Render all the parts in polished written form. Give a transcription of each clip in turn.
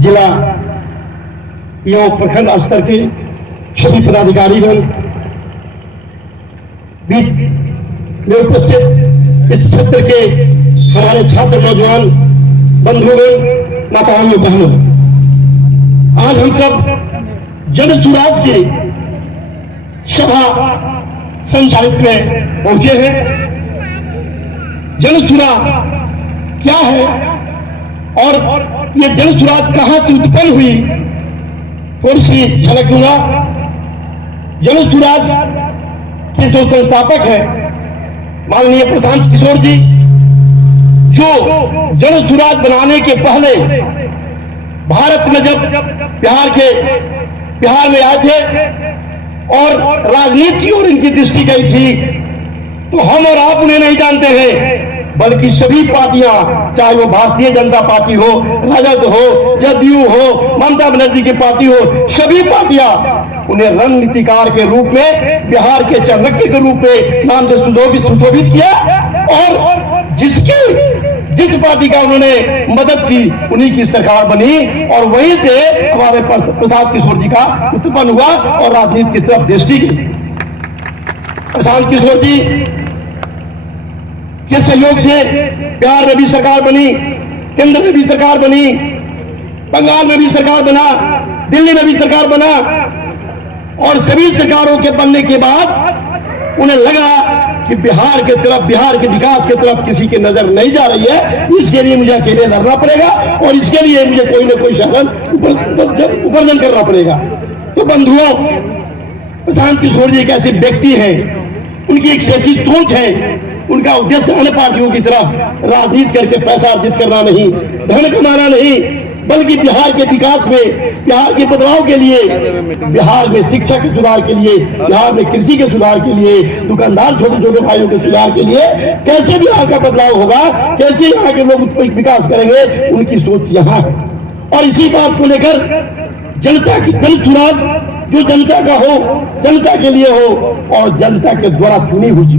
जिला एवं प्रखंड स्तर के सभी पदाधिकारीगण, बीच में उपस्थित इस क्षेत्र के हमारे छात्र नौजवान बंधुगण, माताओं बहनों, आज हम सब जन सुराज की सभा संचालित में पहुंचे हैं। जन सुराज क्या है और ये जन सुराज कहां से उत्पन्न हुई, थोड़ी सी झलक दूंगा। जन सुराज के जो संस्थापक है माननीय प्रशांत किशोर जी, जो जन सुराज बनाने के पहले भारत में जब बिहार में आए थे और राजनीति और इनकी दृष्टि गई थी, तो हम और आप उन्हें नहीं जानते हैं, बल्कि सभी पार्टियां, चाहे वो भारतीय जनता पार्टी हो, राजद हो, जदयू हो, ममता बनर्जी की पार्टी हो, सभी पार्टियां उन्हें रणनीतिकार के रूप में, बिहार के चाणक्य के रूप में नाम से सुशोभित किया और जिस पार्टी का उन्होंने मदद की उन्हीं की सरकार बनी और वहीं से हमारे प्रशांत किशोर जी का उत्पन्न हुआ और राजनीति की तरफ दृष्टि की। प्रशांत किशोर जी के सहयोग से बिहार में भी सरकार बनी, केंद्र में भी सरकार बनी, बंगाल में भी सरकार बना, दिल्ली में भी सरकार बना और सभी सरकारों के बनने के बाद उन्हें लगा कि बिहार के तरफ, बिहार के विकास के तरफ किसी की नजर नहीं जा रही है, इसके लिए मुझे अकेले लड़ना पड़ेगा और इसके लिए मुझे कोई ना कोई साधन उपार्जन करना पड़ेगा। तो बंधुओं, प्रशांत किशोर जी एक ऐसे व्यक्ति हैं, उनकी एक ऐसी सोच है, उनका उद्देश्य अन्य पार्टियों की तरफ राजनीति करके पैसा अर्जित करना नहीं, धन कमाना नहीं, बल्कि बिहार के विकास में, बिहार के बदलाव के लिए, बिहार में शिक्षा के सुधार के लिए, बिहार में कृषि के सुधार के लिए, दुकानदार छोटे छोटे भाइयों के सुधार के लिए, कैसे बिहार का बदलाव होगा, कैसे यहाँ के लोग विकास करेंगे, उनकी सोच यहाँ है। और इसी बात को लेकर जनता की जन सुराज जो जनता का हो, जनता के लिए हो और जनता के द्वारा चुनी हुई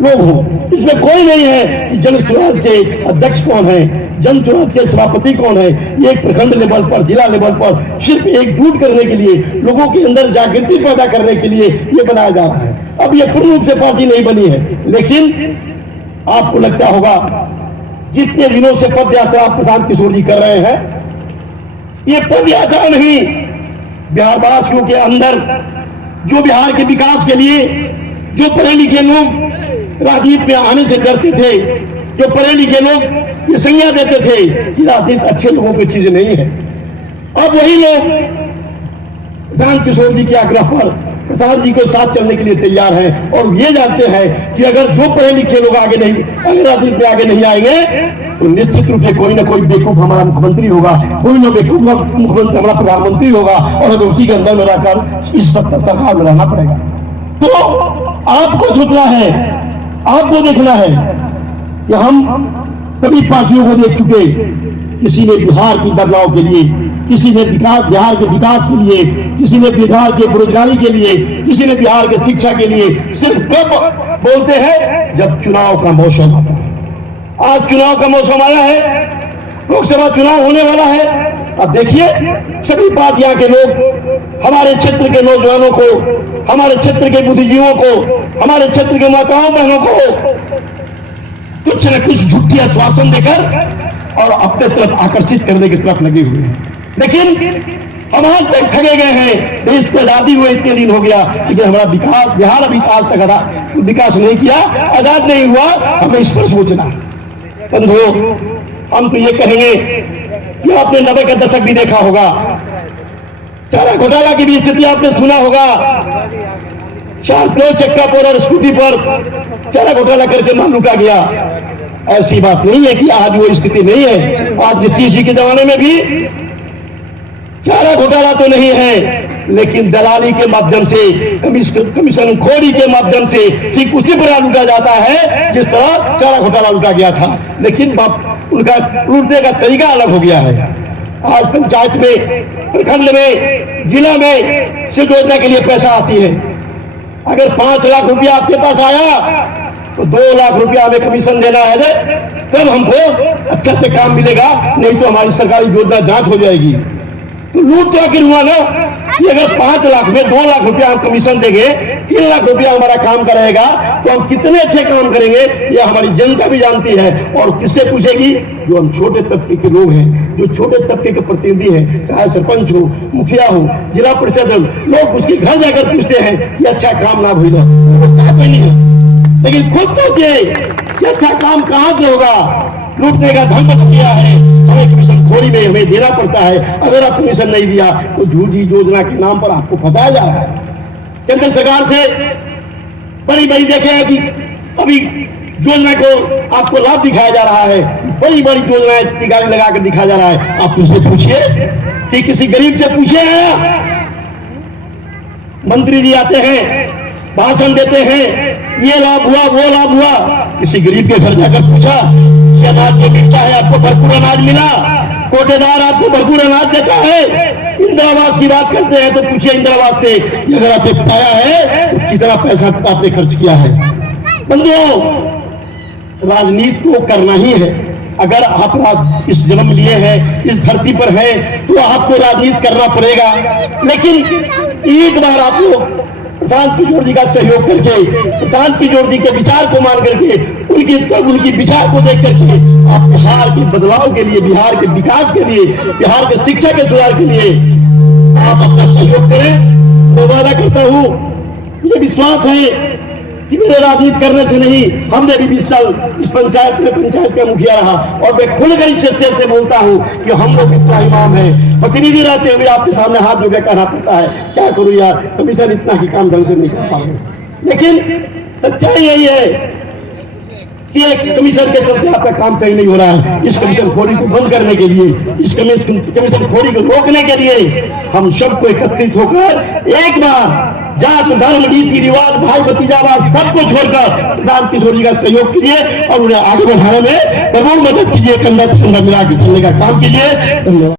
लोग हो, इसमें कोई नहीं है कि जन सुराज के अध्यक्ष कौन है, जन सुराज के सभापति कौन है। ये एक प्रखंड लेवल पर, जिला लेवल पर सिर्फ एकजुट करने के लिए, लोगों के अंदर जागृति पैदा करने के लिए ये बनाया जा रहा है। अब ये पूर्ण रूप से पार्टी नहीं बनी है, लेकिन आपको लगता होगा जितने दिनों से पद यात्रा प्रशांत किशोर जी कर रहे हैं, ये पद यात्रा नहीं, बिहार वासियों के अंदर जो बिहार के विकास के लिए, जो पढ़े लिखे लोग राजनीति में आने से डरते थे, जो पढ़े लिखे लोग ये संज्ञा देते थे कि राजनीति अच्छे लोगों की चीज नहीं है, अब वही लोग प्रशांत किशोर जी के आग्रह पर प्रशांत जी को साथ चलने के लिए तैयार हैं और ये जानते हैं कि अगर जो पढ़े लिखे लोग आगे नहीं, अगर राजनीति में आगे नहीं आएंगे तो निश्चित रूप से कोई ना कोई बेवकूफ हमारा मुख्यमंत्री होगा, कोई ना बेवकूफ मुख्यमंत्री हमारा प्रधानमंत्री होगा और हमें उसी के अंदर में रहकर इस सरकार में रहना पड़ेगा। तो आपको सोचना है, आपको देखना है कि हम सभी पार्टियों को देख चुके, किसी ने बिहार की बदलाव के लिए, किसी ने बिहार के विकास के लिए, किसी ने बिहार के बेरोजगारी के लिए, किसी ने बिहार के शिक्षा के लिए, सिर्फ कब बोलते हैं जब चुनाव का मौसम आता है। आज चुनाव का मौसम आया है, लोकसभा चुनाव होने वाला है। अब देखिए सभी पार्टियां के लोग हमारे क्षेत्र के नौजवानों को, हमारे क्षेत्र के बुद्धिजीवियों को, हमारे क्षेत्र के माताओं बहनों को कुछ न कुछ झूठी आश्वासन देकर और अपने तरफ आकर्षित करने की तरफ लगे हुए हैं। लेकिन हम आज तक ठगे गए हैं। देश को आजादी हुए इतने दिन हो गया, लेकिन हमारा विकास, बिहार अभी आज तक विकास नहीं किया, आजाद नहीं हुआ। हमें इस पर सोचना। बंधुओं, हम तो ये कहेंगे कि आपने 90 का दशक भी देखा होगा, चारा घोटाला की भी स्थिति आपने सुना होगा। 4 चक्का पर और स्कूटी पर चारा घोटाला करके माल लूटा गया। ऐसी बात नहीं है कि आज वो स्थिति नहीं है। आज नीतीश जी के जमाने में भी चारा घोटाला तो नहीं है, लेकिन दलाली के माध्यम से, कमीशन खोरी के माध्यम से ठीक उसी प्रकार लूटा जाता है जिस तरह चारा घोटाला लूटा गया था। लेकिन उनका लूटने का तरीका अलग हो गया है। आज पंचायत में, प्रखंड में, जिला में सिर्फ योजना के लिए पैसा आती है। अगर 5 लाख रुपया आपके पास आया तो 2 लाख रुपया हमें कमीशन देना है, तब हमको अच्छा से काम मिलेगा, नहीं तो हमारी सरकारी योजना जांच हो जाएगी। तो लूट तो आखिर हुआ ना कि अगर 5 लाख में 2 लाख रुपया हम कमीशन देंगे, 3 लाख रुपया हमारा काम कराएगा, तो हम कितने अच्छे काम करेंगे यह हमारी जनता भी जानती है। और किससे पूछेगी? जो हम छोटे तबके के लोग हैं, जो छोटे तबके के प्रतिनिधि हैं, चाहे सरपंच हो, मुखिया हो, जिला परिषद हो, लोग उसके घर जाकर पूछते हैं कि अच्छा काम ना भूलो, कोई नहीं है। लेकिन खुद सोचिए कि अच्छा काम कहां से होगा? लूटने का धंध किया है, हमें कमीशन खोरी में हमें देना पड़ता है। अगर आप कमीशन नहीं दिया तो झूठी योजना के नाम पर आपको फंसाया जा रहा है। केंद्र सरकार से बड़ी बड़ी देखे कि अभी योजना को आपको लाभ दिखाया जा रहा है, बड़ी बड़ी योजनाएं टीका लगा कर दिखाया जा रहा है। आप उनसे पूछिए कि किसी गरीब से पूछे हैं? मंत्री जी आते हैं, भाषण देते हैं, ये लाभ हुआ, वो लाभ हुआ, किसी गरीब के घर जाकर पूछा कि अनाज जो मिलता है आपको भरपूर अनाज मिला? कोटेदार आपको भरपूर अनाज देता है? इंदिरावास की बात करते हैं तो पूछिए इंदिरावास से कि अगर आपने पाया है तो कितना पैसा आपने खर्च किया है? बंधुओं, राजनीति तो करना ही है। अगर आप इस जन्म लिए हैं, इस धरती पर हैं, तो आपको राजनीति करना पड़ेगा। लेकिन एक बार आप लोग प्रशांत किशोर जी का सहयोग करके, प्रशांत किशोर जी के विचार को मान करके, उनकी विचार को देख करके आप बिहार के बदलाव के लिए, बिहार के विकास के लिए, बिहार के शिक्षा के सुधार के लिए आप अपना सहयोग करें। मैं वादा करता हूं, मुझे विश्वास है कि मेरे राजनीति करने से नहीं, हमने भी 20 साल इस पंचायत में पंचायत का मुखिया रहा और मैं खुलकर इस स्टेज से बोलता हूं कि हम लोग इतना इमाम है, प्रतिनिधि रहते हुए आपके सामने हाथ जोड़कर कहना पड़ता है क्या करूं यार, कमीशन इतना ही काम ढंग से नहीं कर पाऊंगा। लेकिन सच्चाई यही है कि एक कमीशन के चलते आपका काम सही नहीं हो रहा है। इस कमीशन खोरी को बंद करने के लिए, इस कमीशन खोरी को रोकने के लिए हम सबको एकत्रित होकर एक बार जात धर्म रीति रिवाज भाई भतीजावाद सबको छोड़कर प्रशांत किशोर जी का सहयोग कीजिए और उन्हें आगे बढ़ाने में भरपूर मदद कीजिए, कंधा से कंधा मिला के चलने का काम कीजिए। धन्यवाद।